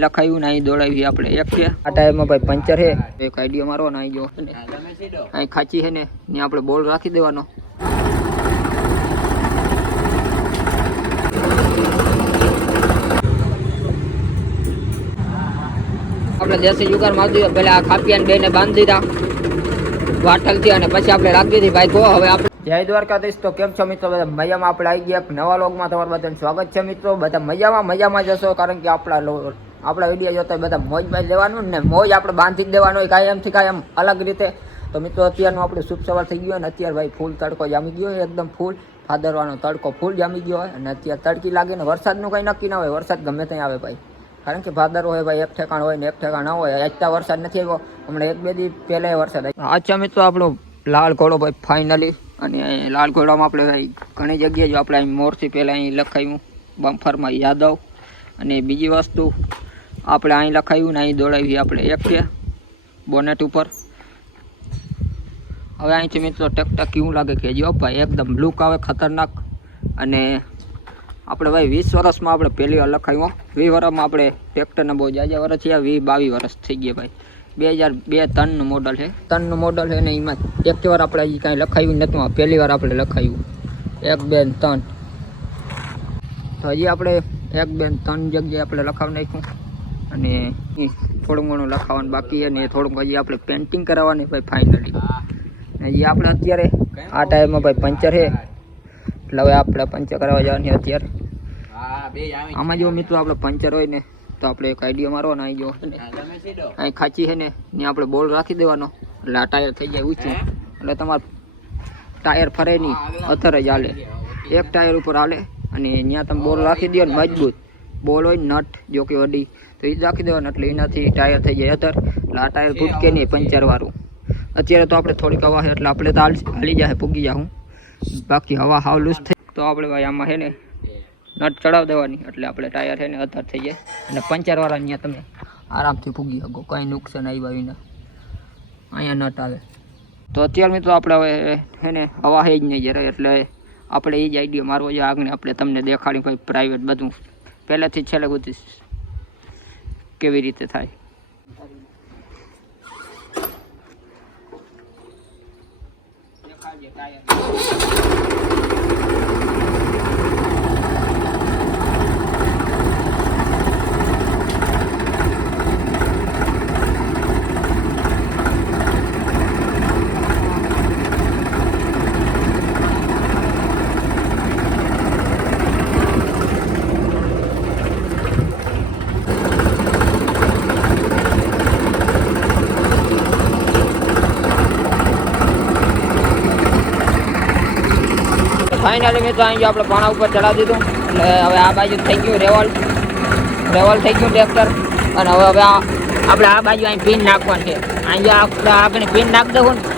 લખાયું ને અહીં દોડાવી આપણે એક છે આ ટાયરમાં ભાઈ પંચર છે એક આઈડિયો મારો ને અહીં જો અહીં ખાચી છે ને ત્યાં આપણે બોલ રાખી દેવાનો આપણે દેશી જુગાર મારી દીધો પેલા આ ખાપિયાને બેને બાંધી દીધા વાટલથી અને પછી આપણે રાખી દીધી ભાઈ ગો હવે આપણે જય દ્વારકાધીશ તો કેમ છો મિત્રો બધા મજામાં આપણે આવી ગયા એક નવા લોગમાં તમારું બધાનું સ્વાગત છે મિત્રો બધા મજામાં જશો કારણ કે આપણા વિડીયો જોતા બધા મોજમાં લેવાનું ને મોજ આપણે બાંધી જ દેવાનું હોય કાંઈ એમ અલગ રીતે તો મિત્રો અત્યારનું આપણે શુભ સવાર થઈ ગયો અને અત્યારે ભાઈ ફૂલ તડકો જામી ગયો હોય એકદમ ફૂલ ભાદરવાનો તડકો ફૂલ જામી ગયો હોય અને અત્યારે તડકી લાગે ને વરસાદનું કંઈ નક્કી ના હોય વરસાદ ગમે ત્યાં આવે ભાઈ કારણ કે ભાદર હોય ભાઈ એક ઠેકાણ હોય ને એક ઠેકાણ ના હોય આજતા વરસાદ નથી આવ્યો હમણાં એક બે દી પહેલાં વરસાદ આવ્યો અચ્છા મિત્રો આપણો લાલ ઘોડો ભાઈ ફાઇનલી અને લાલ ઘોડામાં આપણે ભાઈ ઘણી જગ્યાએ જો આપણે અહીં મોરથી પહેલાં અહીં લખાયું બમ્ફરમાં યાદવ અને બીજી વસ્તુ આપણે અહીં લખાયું ને અહીં દોડાવી આપણે એક છે બોનેટ ઉપર હવે અહીંથી મિત્રો ટેકટા કેવું લાગે કે જો ભાઈ એકદમ લુક આવે ખતરનાક અને આપણે ભાઈ 20 વર્ષમાં આપણે પહેલી વાર લખાયું 20 વર્ષમાં આપણે ટ્રેક્ટરના બહુ જાજા વર્ષ થયા 22 વર્ષ થઈ ગયા ભાઈ 2002-3નું મોડલ છે 3નું મોડલ છે ને એમાં એક વાર આપણે હજી કાંઈ લખાયું નહોતું પહેલી વાર આપણે લખાયું 1 2 3 તો હજી આપણે 1 2 3 જગ્યાએ આપણે લખાવી નાખ્યું અને થોડું ઘણું લખાવવાનું બાકી છે ને થોડુંક હજી આપણે પેન્ટિંગ કરાવવાની ભાઈ ફાઇનલી હજી આપણે અત્યારે આ ટાયરમાં ભાઈ પંચર છે એટલે હવે આપણે પંચર કરાવવા જવાની અત્યારે આમાં જો મિત્રો આપણે પંચર હોય ને તો આપણે એક આઈડિયો મારવાનો અહીં જો અહીં ખાચી છે ને ત્યાં આપણે બોલ રાખી દેવાનો એટલે આ ટાયર થઈ જાય ઊંચું એટલે તમારે ટાયર ફરે નહીં અથર જ હાલે એક ટાયર ઉપર હાલે અને ત્યાં તમે બોલ રાખી દો ને મજબૂત બોલ હોય નટ જો કે વડી તો એ જ રાખી દેવાનો એટલે એનાથી ટાયર થઈ જાય અથર એટલે આ ટાયર ફૂટકે નહીં પંચરવાળું અત્યારે તો આપણે થોડીક હવા છે એટલે આપણે તો હાલી જાય પૂગી જાઉં બાકી હવા હાવ લૂઝ થઈ તો આપણે ભાઈ આમાં છે ને નટ ચડાવી દેવાની એટલે આપણે ટાયર છે ને અથર થઈ જાય અને પંચરવાળા અહીંયા તમે આરામથી પૂગી શકો કંઈ નુકસાન આવ્યા વિના અહીંયા નટ આવે તો અત્યારે મિત્રો આપણે હવે છે ને હવા છે જ નહીં જરાય એટલે આપણે એ જ આઈડિયો મારવો જોઈએ આગળ આપણે તમને દેખાડ્યું ભાઈ પ્રાઇવેટ બધું પહેલેથી જ છેલ્લે સુધી કેવી રીતે થાય ફાઇનલી મિત્રો અહીં આપણે પાણા ઉપર ચડાવી દીધું એટલે હવે આ બાજુ થઈ ગયું રેવલ થઈ ગયું ટ્રેક્ટર અને હવે આપણે આ બાજુ અહીં પિન નાખવાની છે અહીં આપણે આગળ પિન નાખી દઉં ને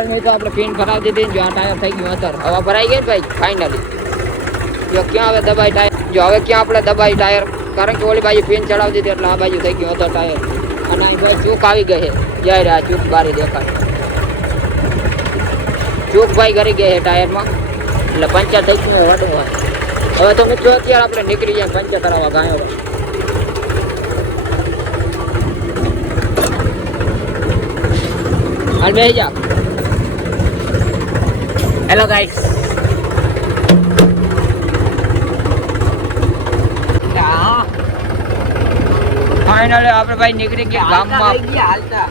ફાઇનલી તો આપણે પિન ફરાવી દીધી જો આ ટાયર થઈ ગયું અત્યારે હવા ભરાઈ ગઈ ને ભાઈ ફાઇનલી જો ક્યાં હવે દબાઈ ટાયર જો હવે ક્યાં આપણે દબાઈ ટાયર કારણ કે ઓલી બાજુ પિન ચડાવી દીધી એટલે આ બાજુ થઈ ગયું અત્યારે ટાયર અને અહીં ભાઈ ચૂક આવી ગઈ છે જાય આ ચૂક બારી દેખાય ચૂક ભાઈ કરી ગઈ છે ટાયરમાં એટલે પંચર થઈ ગયું વડું હોય હવે તો મિત્રો અત્યારે આપણે નીકળી જાય પંચર કરાવવા ગાયો હાલ બેસી જા હેલો ગાઈસ ફાઇનલી આપણે ભાઈ નીકળી ગયા ગામમાં હાલતા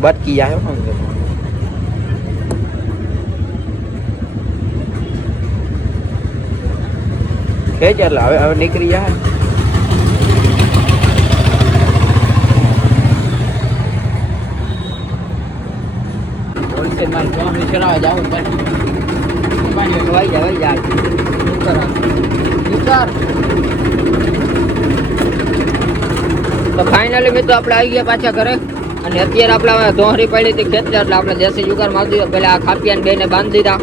બટકી જાય છે જ એટલે હવે નીકળી જાય. હોલસેલમાં ચોકડી ચલાવવા જાવું પડે. વહી જાય તો ફાઇનલી મિત્રો આપણે આવી ગયા પાછા ઘરે. અને અત્યારે આપણે દોહરી પડી હતી ખેતરે એટલે આપણે દેશી જુગાર મારી દીધો. પેલા આ ખાપિયાને બેને બાંધી દીધા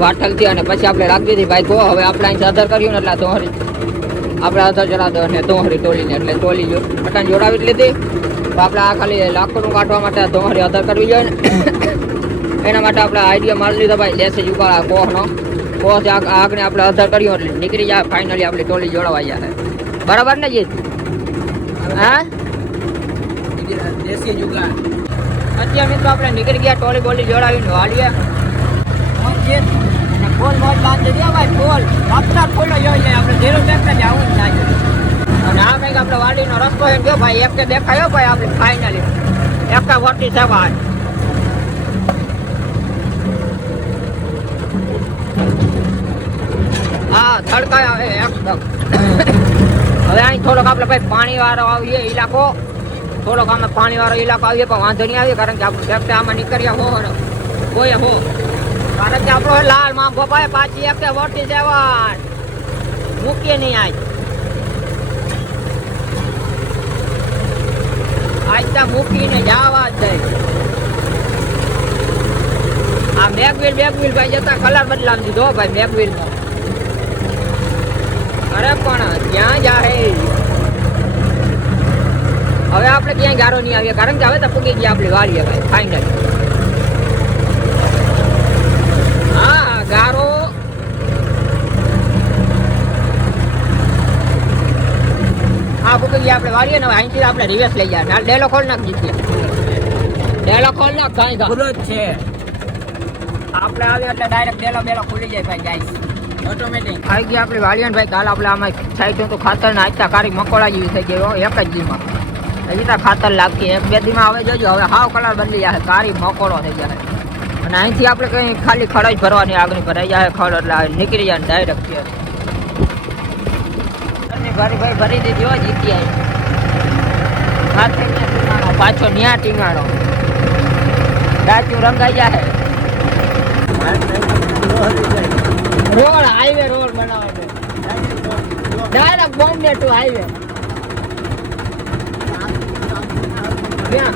વાટલથી અને પછી આપણે રાખી દીધી ભાઈ ગો. હવે આપણે અહીં અધર કર્યું ને એટલે દોહરી આપણે અધર ચડા દો અને દોહરી ટોલીને એટલે ટોલી પટાણ જોડાવી લીધી. તો આપણે આ ખાલી લાકડું કાઢવા માટે દોહરી અધર કરવી જોઈએ ને એના માટે આપણે આઈડિયા મારી લીધો ભાઈ દેશી જુગાર કોહનો. કોહ આગને આપણે અધર કર્યું એટલે નીકળી જાય. ફાઇનલી આપણી ટોલી જોડાવાઈ જાય. બરાબર ને જીત? હા દેશી જુગાર. અત્યારે મિત્રો આપણે નીકળી ગયા ટોલી બોલી જોડાવીને વાળીએ અને ફોલ મોજ બાંધી દે ભાઈ. ફોલ આપતા ફોલો જોઈ જાય આપણે 0 ટ્રેક્ટર જવું જ લાગે. અને આ કંઈક આપણે વાડીનો રસ્તો એમ ગયો ભાઈ. એક દેખાયો ભાઈ આપણે ફાઇનલી 147. હા તડકા આવે એકદમ. હવે અહીં થોડોક આપણે ભાઈ પાણી વાળો આવીએ ઇલાકો. થોડોક આમાં પાણી વાળો ઇલાકો આવીએ પણ વાંધો નહીં આવીએ કારણ કે આપણે ટ્રેક્ટર આમાં નીકળ્યા હો ને કોઈ હો. કારણ કે આપણો લાલ માં ગોપાય પાછી 147 મૂકીએ નહીં આજ ત્યાં મૂકીને જવા જ જાય. આ મેગવીલ ભાઈ જતા કલર બદલાવી દીધો ભાઈ મેગવીલ નો. અરે પણ ક્યાં જાય હવે આપણે ક્યાંય ગારો નહીં આવીએ કારણ કે હવે તો પૂગી ગયા આપણી વાડીએ ભાઈ ફાઇનલ. હા ગારો હા પૂગી ગયા આપણે વાડીએ ને અહીંથી આપણે રિવેસ લઈ જાય. ડેલો ખોલ નાખ જીતીએ. ડેલો ખોલ નાખ કાંઈ ખુલ્લો જ છે. આપણે આવ્યો એટલે ડાયરેક્ટ ડેલો ખુલી જાય ભાઈ ગાઈસ ઓટોમેટિક. આવી ગયા આપણી વાડીએ ભાઈ. કાલ આપણે આમાં સાઈડ તો ખાતર ના આટલા કારી મકોડા જેવી થઈ ગયો એક જ દીમાં. હજી તો ખાતર લાગતી 1-2 દીમાં હવે જોજો હવે હાવ કલર બદલી જાય કારી મકોડો થઈ જાય. અને અહીંથી આપણે કંઈ ખાલી ખડ જ ભરવાની આગળ ભરાઈ જાય ખડ એટલે નીકળી જાય ડાયરેક્ટ છે. ભરી દીધી હોય જીતી આવી પાછો ન્યા ટીંગાણો ડાચું રંગાઈ જાય. રોડ હાઈવે રોડ બનાવે છે ડાયરેક્ટ બોમ્બે ટુ હાઈવે. ક્યાં